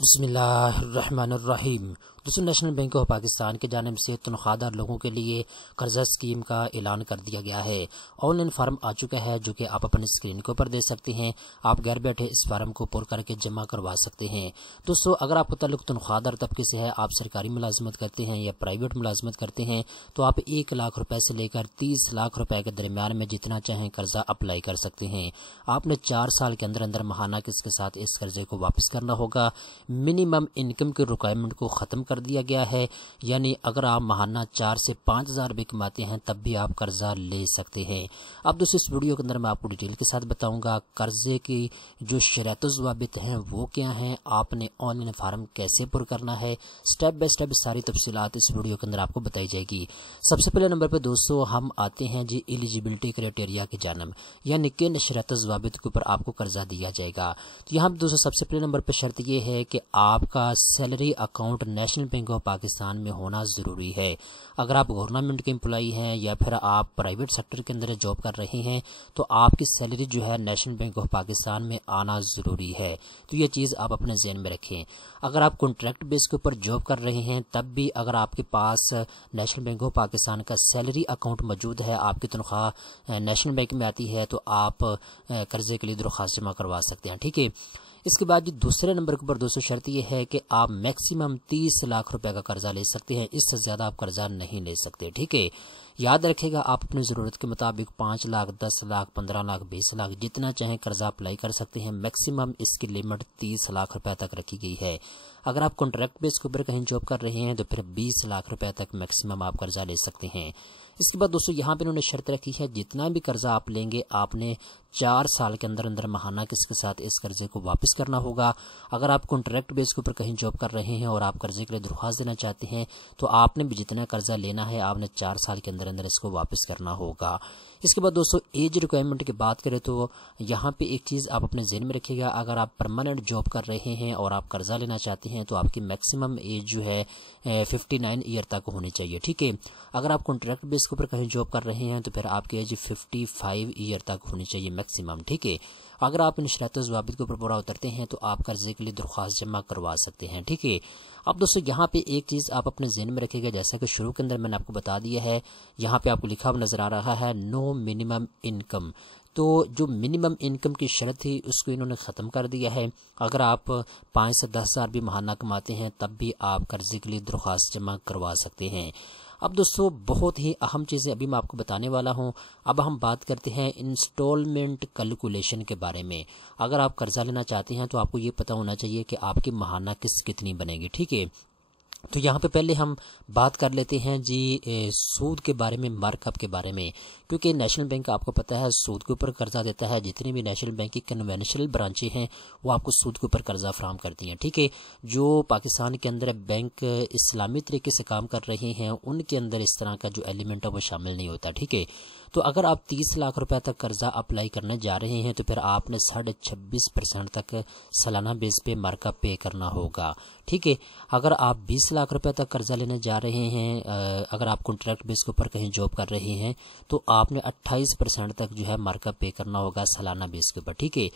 बिस्मिल्लाहिर्रहमानिर्रहीम। दोस्तों, national bank of Pakistan की जानिब से तनख्वाहदार लोगों के लिए कर्जा स्कीम का ऐलान कर दिया गया है। ऑनलाइन फार्म आ चुका है जो कि आप अपनी स्क्रीन के ऊपर दे सकते हैं। आप घर बैठे इस फार्म को पुर करके जमा करवा सकते हैं। दोस्तों, अगर आपका ताल्लुक तनख्वाहदार तबके से है, आप सरकारी मुलाजमत करते हैं या प्राइवेट मुलाजमत करते हैं, तो आप 1 लाख रुपए से लेकर 30 लाख रुपए के दरमियान में जितना चाहें कर्जा अप्लाई कर सकते हैं। आपने 4 साल के अंदर अंदर महाना किस्त के साथ इस कर्जे को वापस करना होगा। मिनिमम इनकम की रिक्वायरमेंट को ख़त्म कर दिया गया है, यानी अगर आप माहाना 4 से 5 हज़ार भी कमाते हैं तब भी आप कर्जा ले सकते हैं। अब दोस्तों, इस वीडियो के अंदर मैं आपको डिटेल के साथ बताऊंगा कर्जे की जो शर्त व ज़वाबित हैं वो क्या हैं, आपने ऑनलाइन फार्म कैसे पुर करना है, स्टेप बाय स्टेप सारी तफसीलात इस वीडियो के अंदर आपको बताई जाएगी। सबसे पहले नंबर पर दोस्तों हम आते हैं जी एलिजिबिलिटी क्राइटेरिया की जानब, यानी किन शर्त व ज़वाबित के ऊपर आपको कर्जा दिया जाएगा। तो यहाँ पर दोस्तों सबसे पहले नंबर पर शर्त यह है कि आपका salary account national bank of Pakistan में होना ज़रूरी है। अगर आप गवर्नमेंट के एम्प्लॉई हैं या फिर आप प्राइवेट सेक्टर के अंदर जॉब कर रहे हैं तो आपकी सैलरी जो है नेशनल बैंक ऑफ पाकिस्तान में आना ज़रूरी है। तो ये चीज़ आप अपने ज़हन में रखें। अगर आप कॉन्ट्रैक्ट बेस के ऊपर जॉब कर रहे हैं तब भी अगर आपके पास नेशनल बैंक ऑफ पाकिस्तान का सैलरी अकाउंट मौजूद है, आपकी तनख्वाह नेशनल बैंक में आती है, तो आप कर्जे के लिए दरख्वास्त जमा करवा सकते हैं। ठीक है। इसके बाद जो दूसरे नंबर के ऊपर दोस्तों शर्त यह है कि आप मैक्सिमम 30 लाख रुपए का कर्जा ले सकते हैं, इससे ज़्यादा आप कर्जा नहीं ले सकते। ठीक है। याद रखेगा आप अपनी ज़रूरत के मुताबिक 5 लाख, 10 लाख, 15 लाख, 20 लाख जितना चाहें कर्जा अप्लाई कर सकते हैं। मैक्सिमम इसकी लिमिट 30 लाख रुपए तक रखी गई है। अगर आप कॉन्ट्रैक्ट बेस के ऊपर कहीं जॉब कर रहे हैं तो फिर 20 लाख रुपए तक मैक्सिमम आप कर्जा ले सकते हैं। इसके बाद दोस्तों यहाँ पे इन्होंने शर्त रखी है जितना भी कर्जा आप लेंगे आपने 4 साल के अंदर अंदर महाना किस्त के साथ इस कर्जे को वापस करना होगा। अगर आप कॉन्ट्रैक्ट बेस के ऊपर कहीं जॉब कर रहे हैं और आप कर्जे के लिए दरख्वास्त देना चाहते हैं तो आपने भी जितना कर्जा लेना है आपने 4 साल के अंदर अंदर इसको वापस करना होगा। इसके बाद दोस्तों एज रिक्वायरमेंट की बात करें तो यहाँ पे एक चीज़ आप अपने ज़हन में रखिएगा, अगर आप परमानेंट जॉब कर रहे हैं और आप कर्जा लेना चाहते हैं तो आपकी मैक्सिमम एज जो है 59 ईयर तक होनी चाहिए। ठीक है। अगर आप कॉन्ट्रैक्ट बेस के ऊपर कहीं जॉब कर रहे हैं तो फिर आपकी एज 55 ईयर तक होनी चाहिए मैक्सिमम। ठीक है। अगर आप इन शर्त ज़वाबित के ऊपर पूरा उतरते हैं तो आप कर्जे के लिए दरख्वास्त जमा करवा सकते हैं। ठीक है। अब दोस्तों यहाँ पे एक चीज़ आप अपने ज़हन में रखिएगा, जैसा कि शुरू के अंदर मैंने आपको बता दिया है, यहाँ पे आपको लिखा हुआ नज़र आ रहा है नो मिनिमम इनकम। तो जो मिनिमम इनकम की शर्त थी उसको इन्होंने ख़त्म कर दिया है। अगर आप 5 से 10 हज़ार भी महाना कमाते हैं तब भी आप कर्जे के लिए दरख्वास्त जमा करवा सकते हैं। अब दोस्तों बहुत ही अहम चीज़ें अभी मैं आपको बताने वाला हूं। अब हम बात करते हैं इंस्टॉलमेंट कैलकुलेशन के बारे में। अगर आप कर्जा लेना चाहते हैं तो आपको ये पता होना चाहिए कि आपकी महाना किस्त कितनी बनेगी। ठीक है। तो यहाँ पे पहले हम बात कर लेते हैं जी सूद के बारे में, मार्कअप के बारे में, क्योंकि नेशनल बैंक आपको पता है सूद के ऊपर कर्जा देता है। जितनी भी नेशनल बैंक की कन्वेंशनल ब्रांचें हैं वो आपको सूद के ऊपर कर्जा फराहम करती हैं। ठीक है। जो पाकिस्तान के अंदर बैंक इस्लामी तरीके से काम कर रहे हैं उनके अंदर इस तरह का जो एलिमेंट है वो शामिल नहीं होता। ठीक है। तो अगर आप 30 लाख रुपए तक कर्जा अप्लाई करने जा रहे हैं तो फिर आपने 26.5% तक सालाना बेस पे मार्कअप पे करना होगा। ठीक है। अगर आप 20 लाख रुपए तक कर्जा लेने जा रहे हैं, अगर आप कॉन्ट्रैक्ट बेस के ऊपर कहीं जॉब कर रहे हैं तो आपने 28% तक जो है मार्कअप पे करना होगा सालाना बेस के ऊपर। ठीक है।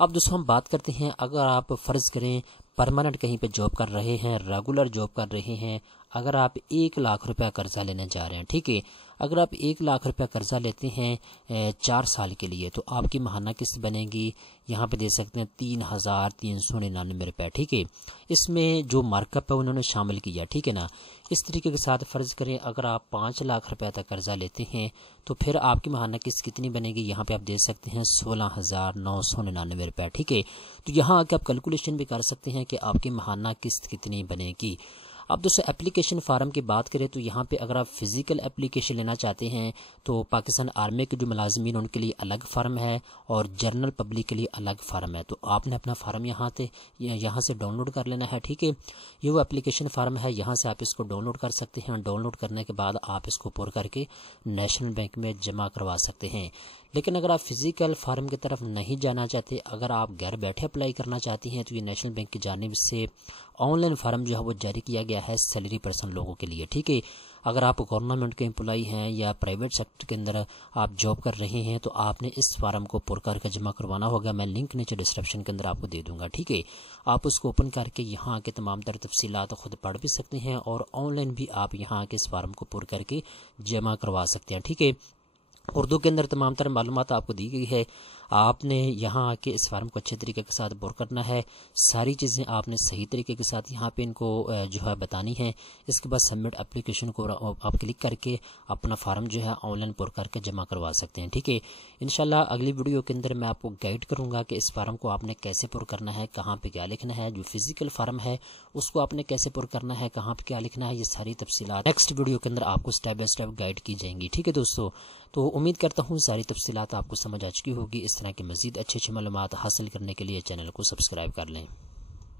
अब दोस्तों हम बात करते हैं, अगर आप फ़र्ज़ करें परमानेंट कहीं पे जॉब कर रहे हैं, रेगुलर जॉब कर रहे हैं, अगर आप 1 लाख रुपया कर्जा लेने जा रहे हैं। ठीक है। अगर आप 1 लाख रुपया कर्जा लेते हैं 4 साल के लिए तो आपकी महाना किस्त बनेगी, यहाँ पे दे सकते हैं 3,399 रुपये। ठीक है। इसमें जो मार्कअप है उन्होंने शामिल किया। ठीक है ना। इस तरीके के साथ फ़र्ज़ करें अगर आप 5 लाख रुपये तक कर्जा लेते हैं तो फिर आपकी महाना किस्त कितनी बनेगी, यहाँ पे आप दे सकते हैं 16,999 रुपये। ठीक है। तो यहाँ आके आप कैलकुलेशन भी कर सकते हैं कि आपकी महाना किस्त कितनी बनेगी। अब दोस्तों एप्लीकेशन फार्म की बात करें तो यहाँ पे अगर आप फिज़िकल एप्लीकेशन लेना चाहते हैं तो पाकिस्तान आर्मी के जो मुलाजमीन उनके लिए अलग फार्म है और जनरल पब्लिक के लिए अलग फार्म है। तो आपने अपना फार्म यहाँ से डाउनलोड कर लेना है। ठीक है। ये वो एप्लीकेशन फार्म है, यहाँ से आप इसको डाउनलोड कर सकते हैं। डाउनलोड करने के बाद आप इसको पुर करके नेशनल बैंक में जमा करवा सकते हैं। لیکن اگر آپ فزیکل فارم کی طرف نہیں جانا چاہتے، اگر آپ گھر بیٹھے اپلائی کرنا چاہتی ہیں، تو یہ نیشنل بینک کی جانب سے آن لائن فارم جو ہے وہ جاری کیا گیا ہے سیلری پرسن لوگوں کے لیے، ٹھیک ہے۔ اگر آپ گورنمنٹ کے امپلائی ہیں یا پرائیویٹ سیکٹر کے اندر آپ جاب کر رہے ہیں تو آپ نے اس فارم کو پر کر کے جمع کروانا ہوگا۔ میں لنک نیچے ڈسکرپشن کے اندر آپ کو دے دوں گا، ٹھیک ہے۔ آپ اس کو اوپن کر کے یہاں کے تمام تر تفصیلات خود پڑھ بھی سکتے ہیں، اور آن لائن بھی آپ یہاں کے اس فارم کو پر کر کے جمع کروا سکتے ہیں، ٹھیک ہے۔ اردو کے اندر تمام تر معلومات آپ کو دی گئی ہے۔ آپ نے یہاں آ کے اس فارم کو اچھے طریقے کے ساتھ پر کرنا ہے، ساری چیزیں آپ نے صحیح طریقے کے ساتھ یہاں پہ ان کو جو ہے بتانی ہے۔ اس کے بعد سبمٹ اپلیکیشن کو آپ کلک کر کے اپنا فارم جو ہے آن لائن پر کر کے جمع کروا سکتے ہیں، ٹھیک ہے۔ انشاءاللہ اگلی ویڈیو کے اندر میں آپ کو گائیڈ کروں گا کہ اس فارم کو آپ نے کیسے پر کرنا ہے، کہاں پہ کیا لکھنا ہے، جو فزیکل فارم ہے اس کو آپ نے کیسے پر کرنا ہے، کہاں پہ کیا لکھنا ہے، یہ ساری تفصیلات نیکسٹ ویڈیو کے اندر آپ کو سٹیپ بائی سٹیپ گائیڈ کی جائیں گی، ٹھیک ہے دوستو۔ تو امید کرتا ہوں ساری تفصیلات آپ کو سمجھ آ چکی ہوگی۔ اس طرح کی مزید اچھے معلومات حاصل کرنے کے لیے چینل کو سبسکرائب کر لیں۔